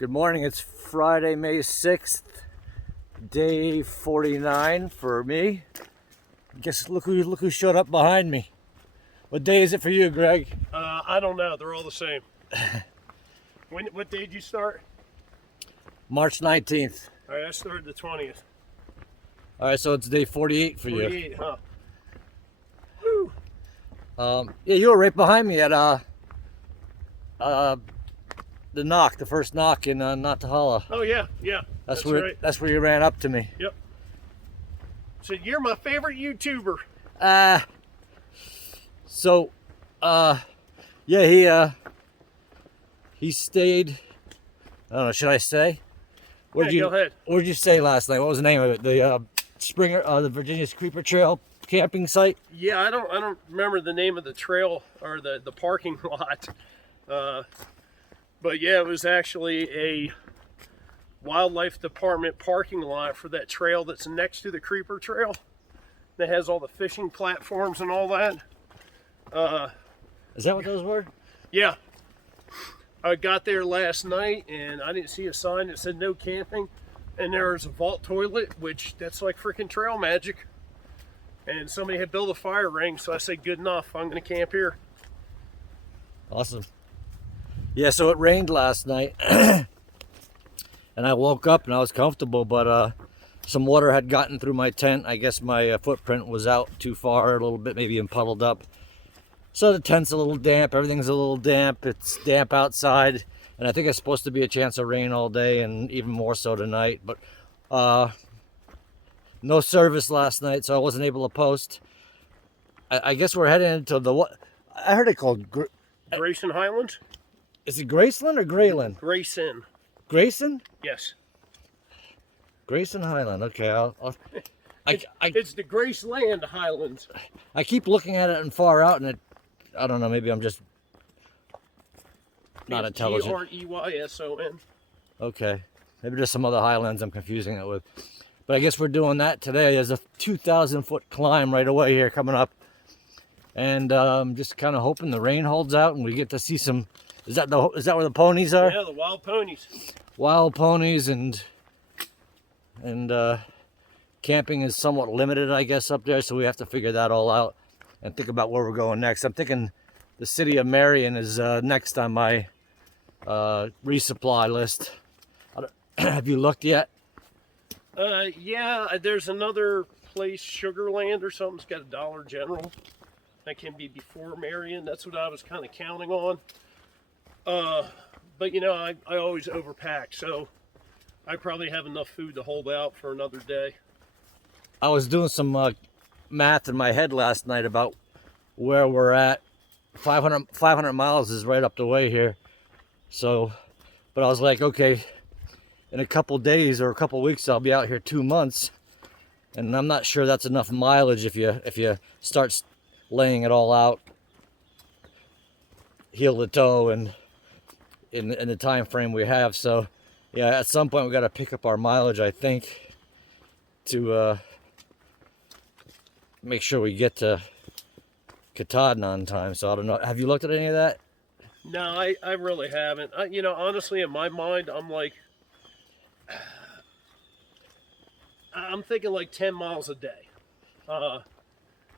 Good morning. It's Friday, May 6th, day 49 for me. Guess look who showed up behind me. What day is it for you, Greg? I don't know. They're all the same. What day did you start? March 19th. All right, I started the 20th. All right, so it's day 48 for 48, huh? you. Yeah, you were right behind me at the first knock in Nantahala. Oh yeah. That's right. That's where you ran up to me. Yep. So you're my favorite YouTuber. Yeah, he stayed. I don't know. Should I say? Go ahead. What did you say last night? What was the name of it? The the Virginia's Creeper Trail camping site. Yeah, I don't remember the name of the trail or the parking lot. But yeah, it was actually a wildlife department parking lot for that trail that's next to the Creeper Trail. That has all the fishing platforms and all that. Is that what those were? Yeah. I got there last night and I didn't see a sign that said no camping. And there was a vault toilet, which that's like freaking trail magic. And somebody had built a fire ring, so I said, good enough, I'm going to camp here. Awesome. Yeah, so it rained last night. And I woke up and I was comfortable, but some water had gotten through my tent. I guess my footprint was out too far, a little bit, maybe puddled up. So the tent's a little damp, everything's a little damp. It's damp outside, and I think it's supposed to be a chance of rain all day and even more so tonight. But no service last night, so I wasn't able to post. I guess we're heading into what I heard it called Grayson Highlands? Is it Graceland or Grayland? Grayson. Grayson? Yes. Grayson Highland. Okay, It's the Graceland Highlands. I keep looking at it and far out, and I don't know. Maybe I'm just not intelligent. Greyson. Okay, maybe there's some other highlands I'm confusing it with. But I guess we're doing that today. There's a 2,000-foot climb right away here coming up, and just kind of hoping the rain holds out and we get to see some. Is that where the ponies are? Yeah, the wild ponies. Wild ponies and camping is somewhat limited, I guess, up there. So we have to figure that all out and think about where we're going next. I'm thinking the city of Marion is next on my resupply list. Have you looked yet? Yeah, there's another place, Sugarland or something. It's got a Dollar General. That can be before Marion. That's what I was kind of counting on. But you know, I always overpack, so I probably have enough food to hold out for another day. I was doing some math in my head last night about where we're at. 500 miles is right up the way here. So, but I was like, okay, in a couple days or a couple weeks, I'll be out here 2 months. And I'm not sure that's enough mileage if you start laying it all out, heel to toe, and in the time frame we have. So yeah, at some point we got to pick up our mileage, I think, to make sure we get to Katahdin on time. So I don't know. Have you looked at any of that? No, I really haven't. You know, honestly, in my mind, I'm like, I'm thinking like 10 miles a day.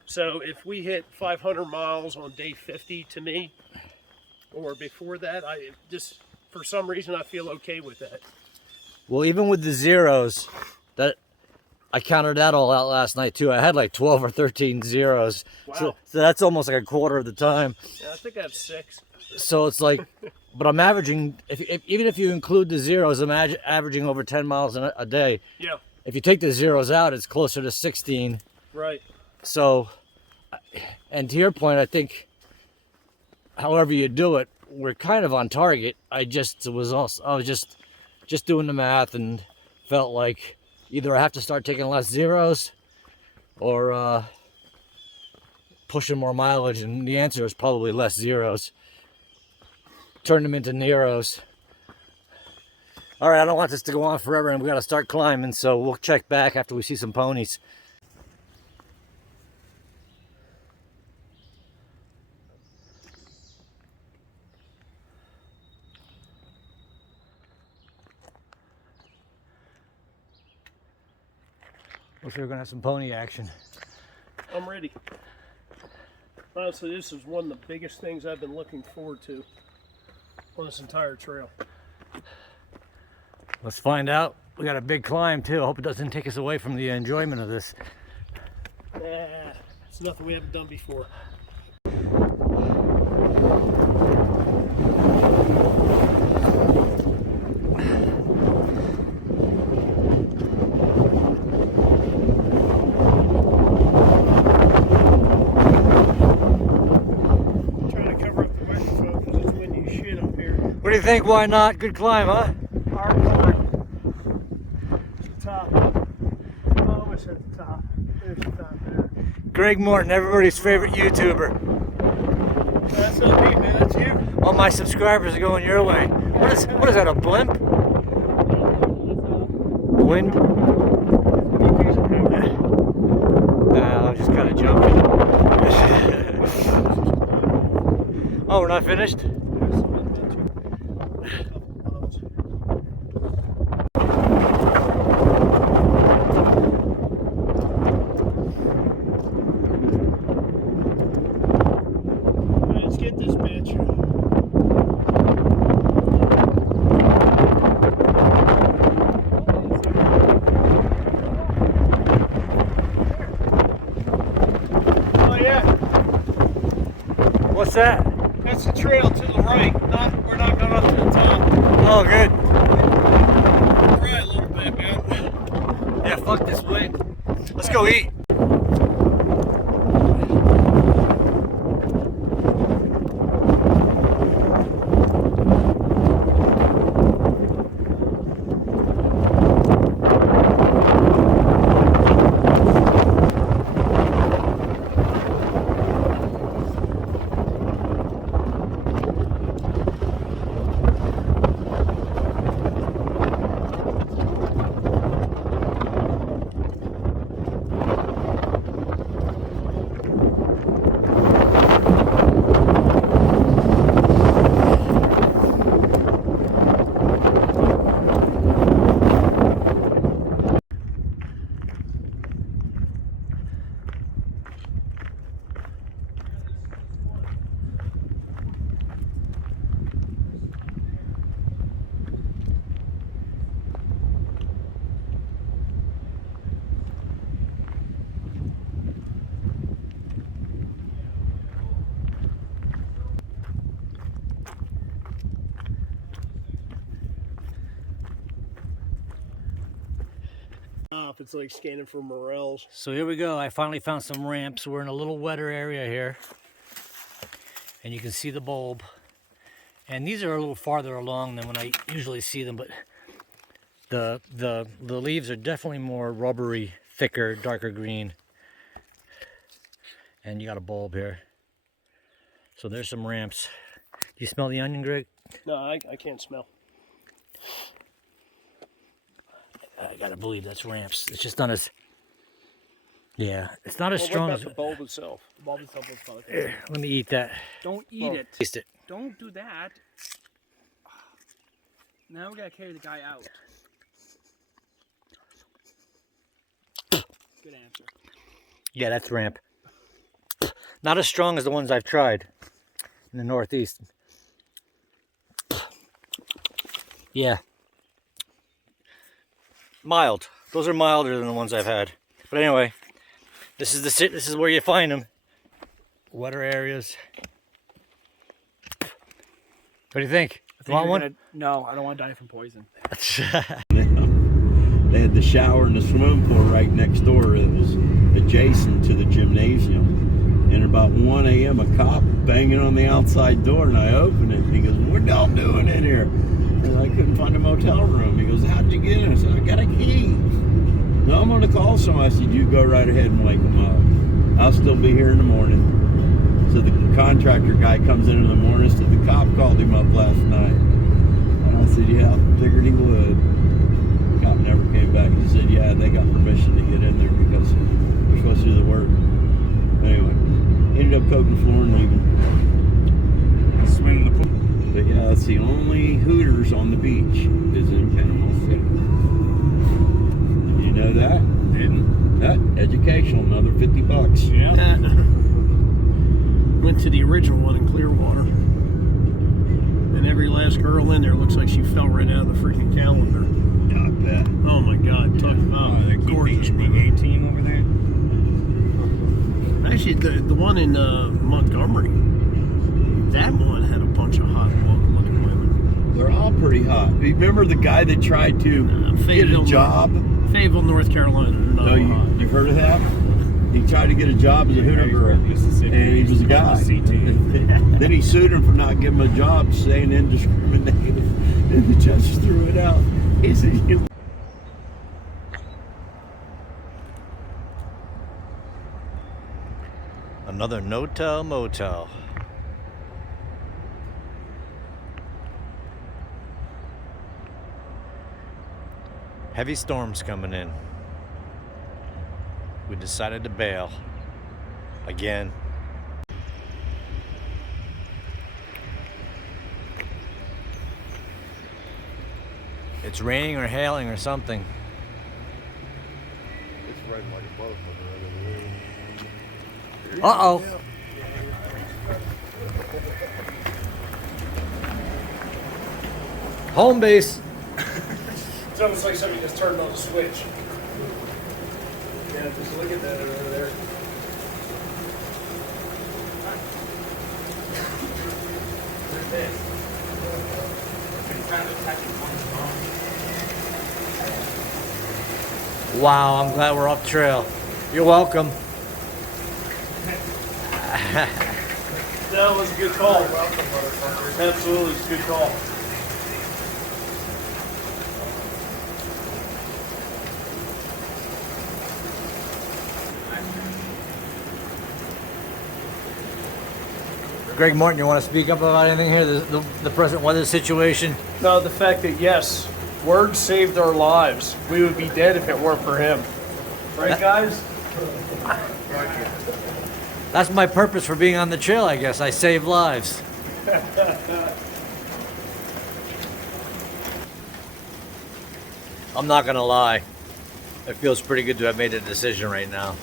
So if we hit 500 miles on day 50 to me, or before that, I just, for some reason, I feel okay with that. Well, even with the zeros, that I counted that all out last night too. I had like 12 or 13 zeros. Wow. So that's almost like a quarter of the time. Yeah, I think I have 6. So it's like, but I'm averaging, even if you include the zeros, I'm averaging over 10 miles a day. Yeah. If you take the zeros out, it's closer to 16. Right. So, and to your point, I think, however you do it, we're kind of on target. I was just doing the math and felt like either I have to start taking less zeros or pushing more mileage, and the answer is probably less zeros. Turn them into Neros. All right, I don't want this to go on forever, and we got to start climbing, so we'll check back after we see some ponies. Looks like we're gonna have some pony action. I'm ready. Honestly, this is one of the biggest things I've been looking forward to on this entire trail. Let's find out. We got a big climb too. I hope it doesn't take us away from the enjoyment of this. It's nothing we haven't done before. What do you think? Why not? Good climb, huh? Hard climb. The top. Almost at the top. There's the top there. Greg Morton, everybody's favorite YouTuber. That's not me, man. That's you. All my subscribers are going your way. What is that? A blimp? Wind? Nah, I was just kind of joking. Oh, we're not finished? Let's get this bitch. Oh yeah. What's that? That's the trail to the right. We're not going up to the top. Oh, good. Right a little bit, man. Yeah, fuck this wind. Let's go eat. It's like scanning for morels. So here we go. I finally found some ramps. We're in a little wetter area here. And you can see the bulb. And these are a little farther along than when I usually see them, but the leaves are definitely more rubbery, thicker, darker green. And you got a bulb here. So there's some ramps. Do you smell the onion, Greg? No, I can't smell. I gotta believe that's ramps. It's just not as, yeah, it's not as strong what as about the bulb itself. The bulb itself looks probably good. Here, let me eat that. Don't eat it. Taste it. Don't do that. Now we gotta carry the guy out. Good answer. Yeah, that's ramp. Not as strong as the ones I've tried in the Northeast. Yeah. Mild. Those are milder than the ones I've had. But anyway, this is where you find them. Wetter areas. What do you think? Want one? No, I don't want to die from poison. They had the shower and the swimming pool right next door. It was adjacent to the gymnasium. And about 1 a.m. a cop banging on the outside door, and I opened it. And he goes, "What y'all doing in here?" And I couldn't find a motel room. He goes, "How'd you get in?" I said, "I got a key." "No, I'm going to call someone." I said, "You go right ahead and wake them up. I'll still be here in the morning." So the contractor guy comes in the morning, said the cop called him up last night. And I said, "Yeah, I figured he would." The cop never came back. He said, "Yeah, they got permission to get in there because we're supposed to do the work." Anyway, ended up coating the floor and leaving. Swimming in the pool. But yeah, that's the only Hooters on the beach is in Panama City. Did you know that? Didn't. Educational, another $50. Yeah. Went to the original one in Clearwater. And every last girl in there looks like she fell right out of the freaking calendar. Yeah, I bet. Oh my God. Talk about gorgeous women. 18 over there. Actually, the one in Montgomery, that one had a bunch of hot looking women. They're all pretty hot. Remember the guy that tried to get a Fayetteville, job? Fayetteville, North Carolina. They're No, not hot. you've heard of that? He tried to get a job as a hooter girl, and he was a guy. Then he sued him for not giving him a job, saying indiscriminated, and the judge threw it out. He said, Another no-tell motel. Heavy storms coming in. We decided to bail. Again. It's raining or hailing or something. It's raining like a motherfucker. Uh-oh. Home base. It's almost like somebody just turned on the switch. Yeah, just look at that over there. Wow, I'm glad we're off trail. You're welcome. That was a good call. Absolutely, it's a good call. Greg Martin, you want to speak up about anything here? The present weather situation? No, the fact that, yes, words saved our lives. We would be dead if it weren't for him. Right, guys? That's my purpose for being on the trail, I guess. I save lives. I'm not gonna lie. It feels pretty good to have made a decision right now.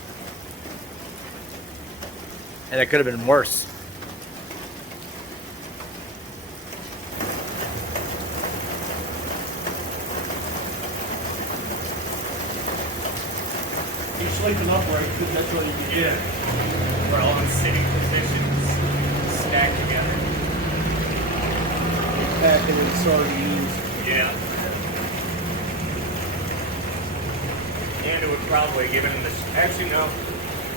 And it could have been worse. You're sleeping upright because that's what you do. Yeah. We're all in sitting positions, stacked together. Packing in sardines. Yeah. And it would probably, given the... Actually, no.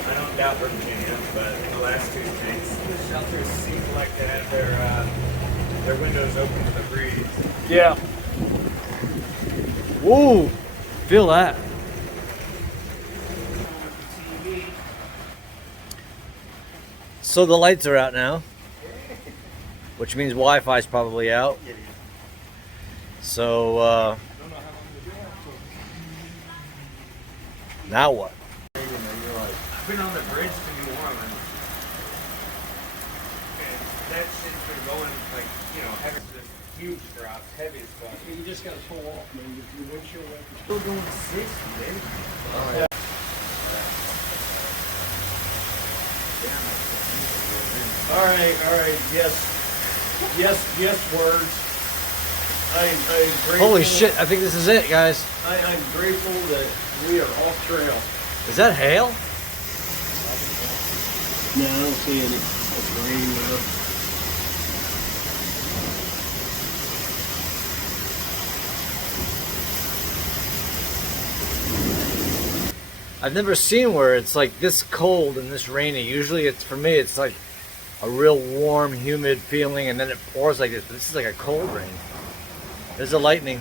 I don't doubt Virginia, but in the last 2 states, the shelters seem like to have their windows open to the breeze. Yeah. Whoa! Feel that. So the lights are out now, which means Wi-Fi's probably out. So now what? I've been on the bridge to New Orleans, and that shit's been going like, heavy, this huge drop, heavy as fuck. You just got to pull off, man. Your windshield wiper. Still going 60, baby. All right. Yes, words. I'm grateful. Holy shit! I think this is it, guys. I'm grateful that we are off trail. Is that hail? No, I don't see any. It's raining though. I've never seen where it's like this cold and this rainy. Usually it's, for me, it's like a real warm, humid feeling and then it pours like this. But this is like a cold rain. There's the lightning.